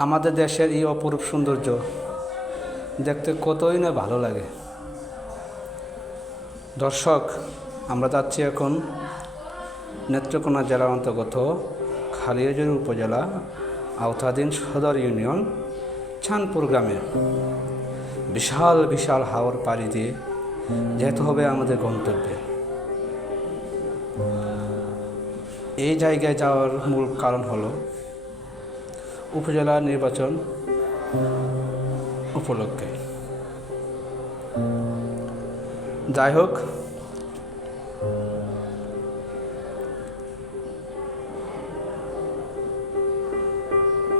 আমাদের দেশের এই অপরূপ সৌন্দর্য দেখতে কতই না ভালো লাগে। দর্শক, আমরা যাচ্ছি এখন নেত্রকোনা জেলার অন্তর্গত খালিয়াজুড়ি উপজেলা আওতাধীন সদর ইউনিয়ন চাঁদপুর গ্রামে। বিশাল বিশাল হাওর পাড়ি দিয়ে যেতে হবে আমাদের গন্তব্যে। এই জায়গায় যাওয়ার মূল কারণ হলো উপজেলা নির্বাচন উপলক্ষে। যাই হোক,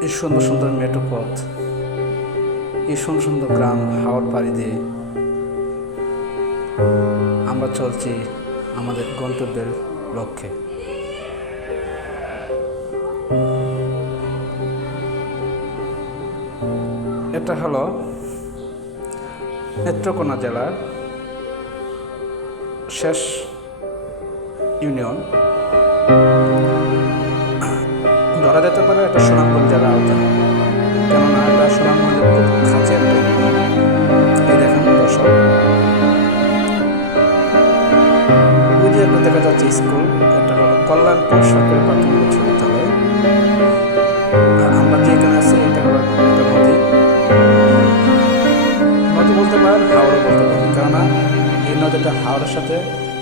এই সুন্দর সুন্দর মেঠো পথ, এই সুন্দর সুন্দর গ্রাম হাওর পাড়ি দিয়ে আমরা চলছি আমাদের গন্তব্যের লক্ষ্যে। এটা হলো নেত্রকোনা জেলার শেষ ইউনিয়ন। ধরা যেতে পারে এটা সুনামগঞ্জ জেলার আওতায়, কেননা এটা সুনামগঞ্জের খুব কাছে একটা ইউনিয়ন। এই দেখেন দর্শক, ওই যে একটা দেখা যাচ্ছে স্কুল, এটা হলো কল্যাণপুর সরকারি প্রাথমিক উচ্চ বিদ্যালয়। আর আমরা যেখানে আছি এটা হলো একটা নদী বলতে পারেন, হাওড়া বলতে পারেন, কেননা এই নদীটা হাওড়ার সাথে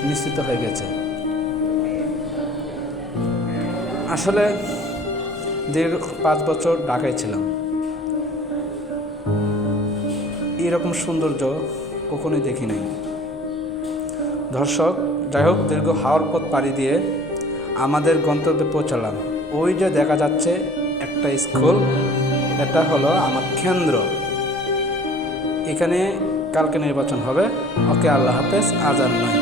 মিশ্রিত হয়ে গেছে। আসলে দীর্ঘ 5 বছর ঢাকায় ছিলাম, এইরকম সৌন্দর্য কখনোই দেখি নাই। দর্শক, যাই হোক, দীর্ঘ হাওর পথ পাড়ি দিয়ে আমাদের গন্তব্যে পৌঁছালাম। ওই যে দেখা যাচ্ছে একটা স্কুল, এটা হলো আমার কেন্দ্র। এখানে কালকে নির্বাচন হবে। ওকে, আল্লাহ হাফেজ, আজ আর নয়।